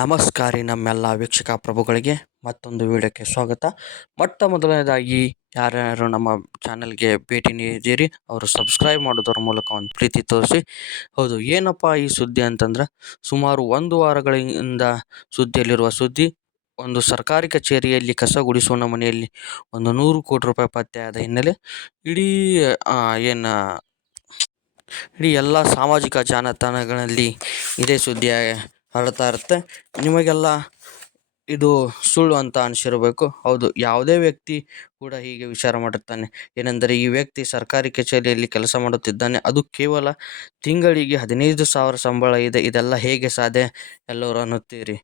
ನಮಸ್ಕಾರಿ ನಮ್ಮೆಲ್ಲ ವೀಕ್ಷಕ ಪ್ರಭುಗಳಿಗೆ ಮತ್ತೊಂದು ವಿಡಿಯೋಕ್ಕೆ ಸ್ವಾಗತ. ಮೊಟ್ಟ ಮೊದಲನೇದಾಗಿ ಯಾರ್ಯಾರು ನಮ್ಮ ಚಾನಲ್ಗೆ ಭೇಟಿ ನೀಡಿದ್ದೀರಿ, ಅವರು ಸಬ್ಸ್ಕ್ರೈಬ್ ಮಾಡೋದ್ರ ಮೂಲಕ ಒಂದು ಪ್ರೀತಿ ತೋರಿಸಿ. ಹೌದು, ಏನಪ್ಪ ಈ ಸುದ್ದಿ ಅಂತಂದ್ರೆ, ಸುಮಾರು ಒಂದು ವಾರಗಳಿಂದ ಸುದ್ದಿಯಲ್ಲಿರುವ ಸುದ್ದಿ, ಒಂದು ಸರ್ಕಾರಿ ಕಚೇರಿಯಲ್ಲಿ ಕಸ ಗುಡಿಸುವ ಮನೆಯಲ್ಲಿ ಒಂದು ನೂರು ಕೋಟಿ ರೂಪಾಯಿ ಪತ್ತೆಯಾದ ಹಿನ್ನೆಲೆ ಇಡೀ ಏನು, ಇಡೀ ಎಲ್ಲ ಸಾಮಾಜಿಕ ಜಾಲತಾಣಗಳಲ್ಲಿ ಇದೇ ಸುದ್ದಿ ಹರಡ್ತಾ ಇರುತ್ತೆ. ನಿಮಗೆಲ್ಲ ಇದು ಸುಳ್ಳು ಅಂತ ಅನಿಸಿರಬೇಕು. ಹೌದು, ಯಾವುದೇ ವ್ಯಕ್ತಿ ಕೂಡ ಹೀಗೆ ವಿಚಾರ ಮಾಡುತ್ತಾನೆ. ಏನೆಂದರೆ, ಈ ವ್ಯಕ್ತಿ ಸರ್ಕಾರಿ ಕಚೇರಿಯಲ್ಲಿ ಕೆಲಸ ಮಾಡುತ್ತಿದ್ದಾನೆ. ಅದು ಕೇವಲ ತಿಂಗಳಿಗೆ ಹದಿನೈದು ಸಾವಿರ ಸಂಬಳ ಇದೆ. ಇದೆಲ್ಲ ಹೇಗೆ ಸಾಧ್ಯ ಎಲ್ಲರೂ ಅನ್ನುತ್ತೀರಿ.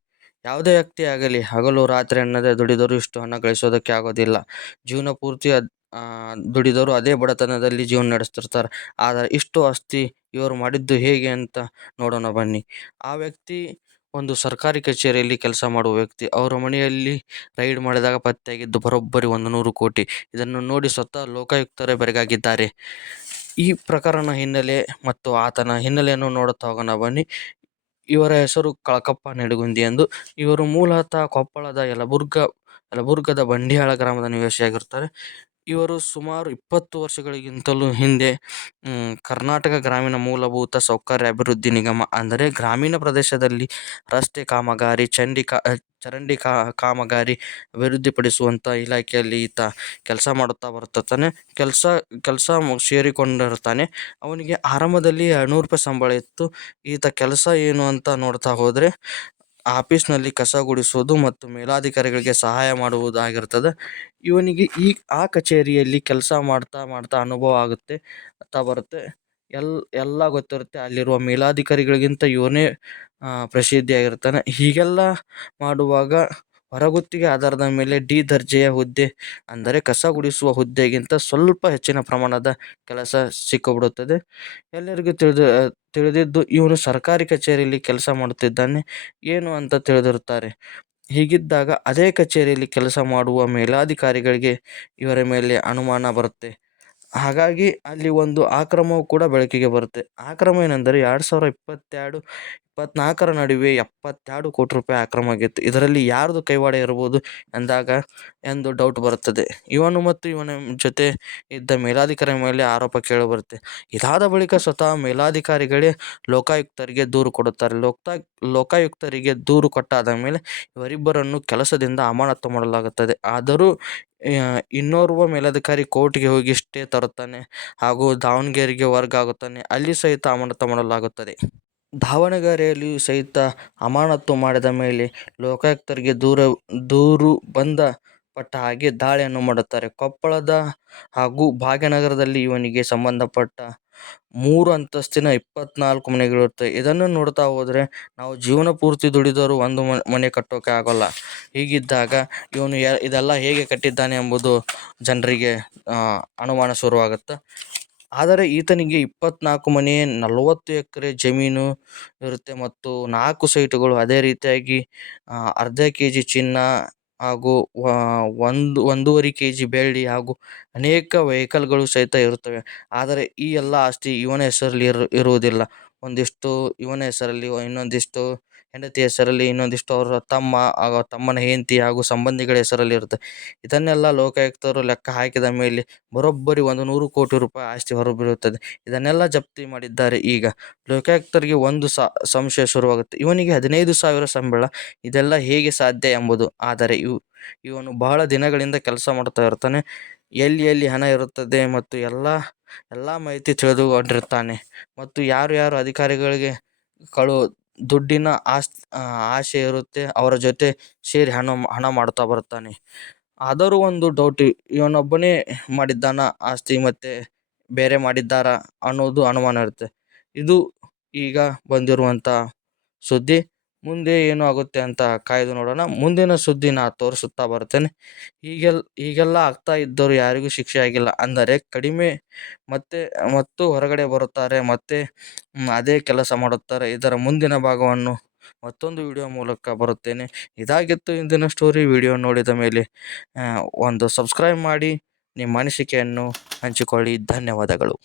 ಯಾವುದೇ ವ್ಯಕ್ತಿ ಆಗಲಿ, ಹಗಲು ರಾತ್ರಿ ಅನ್ನದೇ ದುಡಿದರೂ ಇಷ್ಟು ಹಣ ಗಳಿಸೋದಕ್ಕೆ ಆಗೋದಿಲ್ಲ. ಜೀವನ ಪೂರ್ತಿ ದುಡಿದವರು ಅದೇ ಬಡತನದಲ್ಲಿ ಜೀವನ ನಡೆಸ್ತಿರ್ತಾರೆ. ಆದರೆ, ಇಷ್ಟು ಆಸ್ತಿ ಇವರು ಮಾಡಿದ್ದು ಹೇಗೆ ಅಂತ ನೋಡೋಣ ಬನ್ನಿ. ಆ ವ್ಯಕ್ತಿ ಒಂದು ಸರ್ಕಾರಿ ಕಚೇರಿಯಲ್ಲಿ ಕೆಲಸ ಮಾಡುವ ವ್ಯಕ್ತಿ. ಅವರ ಮನೆಯಲ್ಲಿ ರೈಡ್ ಮಾಡಿದಾಗ ಪತ್ತೆಯಾಗಿದ್ದು ಬರೋಬ್ಬರಿ ಒಂದು ನೂರು ಕೋಟಿ. ಇದನ್ನು ನೋಡಿ ಸ್ವತಃ ಲೋಕಾಯುಕ್ತರೇ ಬೆರಗಾಗಿದ್ದಾರೆ. ಈ ಪ್ರಕರಣ ಹಿನ್ನೆಲೆ ಮತ್ತು ಆತನ ಹಿನ್ನೆಲೆಯನ್ನು ನೋಡುತ್ತಾ ಹೋಗೋಣ ಬನ್ನಿ. ಇವರ ಹೆಸರು ಕಳಕಪ್ಪ ನೆಡುಗುಂದಿ ಎಂದು. ಇವರು ಮೂಲತಃ ಕೊಪ್ಪಳದ ಯಲಬುರ್ಗ, ಯಲಬುರ್ಗದ ಬಂಡಿಯಾಳ ಗ್ರಾಮದ ನಿವಾಸಿಯಾಗಿರುತ್ತಾರೆ. ಇವರು ಸುಮಾರು ಇಪ್ಪತ್ತು ವರ್ಷಗಳಿಗಿಂತಲೂ ಹಿಂದೆ ಕರ್ನಾಟಕ ಗ್ರಾಮೀಣ ಮೂಲಭೂತ ಸೌಕರ್ಯ ಅಭಿವೃದ್ಧಿ ನಿಗಮ ಅಂದರೆ ಗ್ರಾಮೀಣ ಪ್ರದೇಶದಲ್ಲಿ ರಸ್ತೆ ಕಾಮಗಾರಿ ಚಂಡಿ ಕಾ ಚರಂಡಿ ಕಾ, ಕಾಮಗಾರಿ ಅಭಿವೃದ್ಧಿಪಡಿಸುವಂಥ ಇಲಾಖೆಯಲ್ಲಿ ಈತ ಕೆಲಸ ಮಾಡುತ್ತಾ ಬರುತ್ತಾನೆ. ಕೆಲಸ ಕೆಲಸ ಸೇರಿಕೊಂಡಿರ್ತಾನೆ. ಅವನಿಗೆ ಆರಂಭದಲ್ಲಿ ನೂರು ರೂಪಾಯಿ ಸಂಬಳ ಇತ್ತು. ಈತ ಕೆಲಸ ಏನು ಅಂತ ನೋಡ್ತಾ ಹೋದರೆ ಆಫೀಸ್ನಲ್ಲಿ ಕಸ ಗುಡಿಸುವುದು ಮತ್ತು ಮೇಲಾಧಿಕಾರಿಗಳಿಗೆ ಸಹಾಯ ಮಾಡುವುದಾಗಿರ್ತದೆ ಇವನಿಗೆ ಈ, ಆ ಕಚೇರಿಯಲ್ಲಿ ಕೆಲಸ ಮಾಡ್ತಾ ಮಾಡ್ತಾ ಅನುಭವ ಆಗುತ್ತೆ ಆಗ್ತಾ ಬರುತ್ತೆ. ಎಲ್, ಎಲ್ಲ ಗೊತ್ತಿರುತ್ತೆ. ಅಲ್ಲಿರುವ ಮೇಲಾಧಿಕಾರಿಗಳಿಗಿಂತ ಇವನೇ ಪ್ರಸಿದ್ಧಿಯಾಗಿರ್ತಾನೆ. ಹೀಗೆಲ್ಲ ಮಾಡುವಾಗ ಹೊರಗುತ್ತಿಗೆ ಆಧಾರದ ಮೇಲೆ ಡಿ ದರ್ಜೆಯ ಹುದ್ದೆ ಅಂದರೆ ಕಸ ಗುಡಿಸುವ ಹುದ್ದೆಗಿಂತ ಸ್ವಲ್ಪ ಹೆಚ್ಚಿನ ಪ್ರಮಾಣದ ಕೆಲಸ ಸಿಕ್ಕಿಬಿಡುತ್ತದೆ. ಎಲ್ಲರಿಗೂ ತಿಳಿದು, ತಿಳಿದಿದ್ದು ಇವನು ಸರ್ಕಾರಿ ಕಚೇರಿಯಲ್ಲಿ ಕೆಲಸ ಮಾಡುತ್ತಿದ್ದಾನೆ. ಏನು ಅಂತ ತಿಳಿದಿರುತ್ತಾರೆ. ಹೀಗಿದ್ದಾಗ ಅದೇ ಕಚೇರಿಯಲ್ಲಿ ಕೆಲಸ ಮಾಡುವ ಮೇಲಾಧಿಕಾರಿಗಳಿಗೆ ಇವರ ಮೇಲೆ ಅನುಮಾನ ಬರುತ್ತೆ. ಹಾಗಾಗಿ ಅಲ್ಲಿ ಒಂದು ಆಕ್ರಮವು ಕೂಡ ಬೆಳಕಿಗೆ ಬರುತ್ತೆ. ಆಕ್ರಮ ಏನೆಂದರೆ ಎರಡು ಸಾವಿರ ಇಪ್ಪತ್ತೆರಡು ಇಪ್ಪತ್ನಾಲ್ಕರ ನಡುವೆ ಎಪ್ಪತ್ತೆರಡು ಕೋಟಿ ರೂಪಾಯಿ ಅಕ್ರಮ ಆಗಿತ್ತು. ಇದರಲ್ಲಿ ಯಾರ್ದು ಕೈವಾಡ ಇರಬಹುದು ಎಂದಾಗ ಎಂದು ಡೌಟ್ ಬರುತ್ತದೆ. ಇವನು ಮತ್ತು ಇವನ ಜೊತೆ ಇದ್ದ ಮೇಲಾಧಿಕಾರಿ ಮೇಲೆ ಆರೋಪ ಕೇಳಿಬರುತ್ತೆ. ಇದಾದ ಬಳಿಕ ಸ್ವತಃ ಮೇಲಾಧಿಕಾರಿಗಳೇ ಲೋಕಾಯುಕ್ತರಿಗೆ ದೂರು ಕೊಡುತ್ತಾರೆ. ಲೋಕ್ತಾ, ಲೋಕಾಯುಕ್ತರಿಗೆ ದೂರು ಕೊಟ್ಟಾದ ಮೇಲೆ ಇವರಿಬ್ಬರನ್ನು ಕೆಲಸದಿಂದ ಅಮಾನತು ಮಾಡಲಾಗುತ್ತದೆ. ಆದರೂ ಇನ್ನೋರ್ವ ಮೇಲಧಿಕಾರಿ ಕೋರ್ಟ್ಗೆ ಹೋಗಿ ಸ್ಟೇ ತರುತ್ತಾನೆ ಹಾಗೂ ದಾವಣಗೆರೆಗೆ ವರ್ಗ ಆಗುತ್ತಾನೆ ಅಲ್ಲಿ ಸಹಿತ ಅಮಾನತು ಮಾಡಲಾಗುತ್ತದೆ. ದಾವಣಗೆರೆಯಲ್ಲಿಯೂ ಸಹಿತ ಅಮಾನತು ಮಾಡಿದ ಮೇಲೆ ಲೋಕಾಯುಕ್ತರಿಗೆ ದೂರ, ದೂರು ಬಂದ ಪಟ್ಟ ಹಾಗೆ ದಾಳಿಯನ್ನು ಮಾಡುತ್ತಾರೆ. ಕೊಪ್ಪಳದ ಹಾಗೂ ಭಾಗ್ಯನಗರದಲ್ಲಿ ಇವನಿಗೆ ಸಂಬಂಧಪಟ್ಟ ಮೂರು ಅಂತಸ್ತಿನ ಇಪ್ಪತ್ನಾಲ್ಕು ಮನೆಗಳಿರುತ್ತವೆ ಇದನ್ನು ನೋಡ್ತಾ ಹೋದರೆ ನಾವು ಜೀವನ ಪೂರ್ತಿ ದುಡಿದರೂ ಒಂದು ಮನೆ ಕಟ್ಟೋಕೆ ಆಗೋಲ್ಲ. ಹೀಗಿದ್ದಾಗ ಇವನು ಇದೆಲ್ಲ ಹೇಗೆ ಕಟ್ಟಿದ್ದಾನೆ ಎಂಬುದು ಜನರಿಗೆ ಅನುಮಾನ ಶುರುವಾಗುತ್ತೆ. ಆದರೆ ಈತನಿಗೆ ಇಪ್ಪತ್ನಾಲ್ಕು ಮನೆ, ನಲವತ್ತು ಎಕರೆ ಜಮೀನು ಇರುತ್ತೆ ಮತ್ತು ನಾಲ್ಕು ಸೈಟುಗಳು ಅದೇ ರೀತಿಯಾಗಿ ಅರ್ಧ ಕೆ ಜಿ ಚಿನ್ನ ಹಾಗೂ ಒಂದು, ಒಂದೂವರೆ ಕೆ ಜಿ ಬೆಳ್ಳಿ ಹಾಗೂ ಅನೇಕ ವೆಹಿಕಲ್ಗಳು ಸಹಿತ ಇರುತ್ತವೆ. ಆದರೆ ಈ ಎಲ್ಲ ಆಸ್ತಿ ಇವನ ಹೆಸರಲ್ಲಿ ಇರು, ಇರುವುದಿಲ್ಲ. ಒಂದಿಷ್ಟು ಇವನ ಹೆಸರಲ್ಲಿ, ಇನ್ನೊಂದಿಷ್ಟು ಹೆಂಡತಿ ಹೆಸರಲ್ಲಿ ಇನ್ನೊಂದಿಷ್ಟು ಅವರ ತಮ್ಮ ಹಾಗೂ ತಮ್ಮನ ಹೆಂಡತಿ ಹಾಗೂ ಸಂಬಂಧಿಗಳ ಹೆಸರಲ್ಲಿ ಇರುತ್ತೆ. ಇದನ್ನೆಲ್ಲ ಲೋಕಾಯುಕ್ತರು ಲೆಕ್ಕ ಹಾಕಿದ ಮೇಲೆ ಬರೋಬ್ಬರಿ ಒಂದು ನೂರು ಕೋಟಿ ರೂಪಾಯಿ ಆಸ್ತಿ ಹೊರಬೀಳುತ್ತದೆ ಇದನ್ನೆಲ್ಲ ಜಪ್ತಿ ಮಾಡಿದ್ದಾರೆ. ಈಗ ಲೋಕಾಯುಕ್ತರಿಗೆ ಒಂದು ಸಂಶಯ ಶುರುವಾಗುತ್ತೆ. ಇವನಿಗೆ ಹದಿನೈದು ಸಾವಿರ ಸಂಬಳ, ಇದೆಲ್ಲ ಹೇಗೆ ಸಾಧ್ಯ ಎಂಬುದು. ಆದರೆ ಇವು, ಇವನು ಬಹಳ ದಿನಗಳಿಂದ ಕೆಲಸ ಮಾಡ್ತಾ ಇರ್ತಾನೆ. ಎಲ್ಲಿ ಎಲ್ಲಿ ಹಣ ಇರುತ್ತದೆ ಮತ್ತು ಎಲ್ಲ ಎಲ್ಲ ಮಾಹಿತಿ ತಿಳಿದುಕೊಂಡಿರ್ತಾನೆ. ಮತ್ತು ಯಾರು ಯಾರು ಅಧಿಕಾರಿಗಳಿಗೆ ಕಳು ದುಡ್ಡಿನ ಆಸ್ ಆಸೆ ಇರುತ್ತೆ, ಅವರ ಜೊತೆ ಸೇರಿ ಹಣ ಹಣ ಮಾಡ್ತಾ ಬರ್ತಾನೆ. ಆದರೂ ಒಂದು ಡೌಟ್ ಇವನೊಬ್ಬನೇ ಮಾಡಿದ್ದಾನ ಆಸ್ತಿ ಮತ್ತು ಬೇರೆ ಮಾಡಿದ್ದಾರಾ ಅನ್ನೋದು ಅನುಮಾನ ಇರುತ್ತೆ. ಇದು ಈಗ ಬಂದಿರುವಂಥ ಸುದ್ದಿ. ಮುಂದೆ ಏನು ಆಗುತ್ತೆ ಅಂತ ಕಾಯ್ದು ನೋಡೋಣ. ಮುಂದಿನ ಸುದ್ದಿ ನಾ ತೋರಿಸುತ್ತಾ ಬರ್ತೇನೆ. ಹೀಗೆಲ್ಲ ಹೀಗೆಲ್ಲ ಆಗ್ತಾ ಇದ್ದವರು ಯಾರಿಗೂ ಶಿಕ್ಷೆ ಆಗಿಲ್ಲ. ಅಂದರೆ ಕಡಿಮೆ ಮತ್ತೆ, ಮತ್ತು ಹೊರಗಡೆ ಬರುತ್ತಾರೆ, ಮತ್ತೆ ಅದೇ ಕೆಲಸ ಮಾಡುತ್ತಾರೆ. ಇದರ ಮುಂದಿನ ಭಾಗವನ್ನು ಮತ್ತೊಂದು ವಿಡಿಯೋ ಮೂಲಕ ಬರುತ್ತೇನೆ. ಇದಾಗಿತ್ತು ಇಂದಿನ ಸ್ಟೋರಿ. ವಿಡಿಯೋ ನೋಡಿದ ಮೇಲೆ ಒಂದು ಸಬ್ಸ್ಕ್ರೈಬ್ ಮಾಡಿ, ನಿಮ್ಮ ಅನಿಸಿಕೆಯನ್ನು ಹಂಚಿಕೊಳ್ಳಿ. ಧನ್ಯವಾದಗಳು.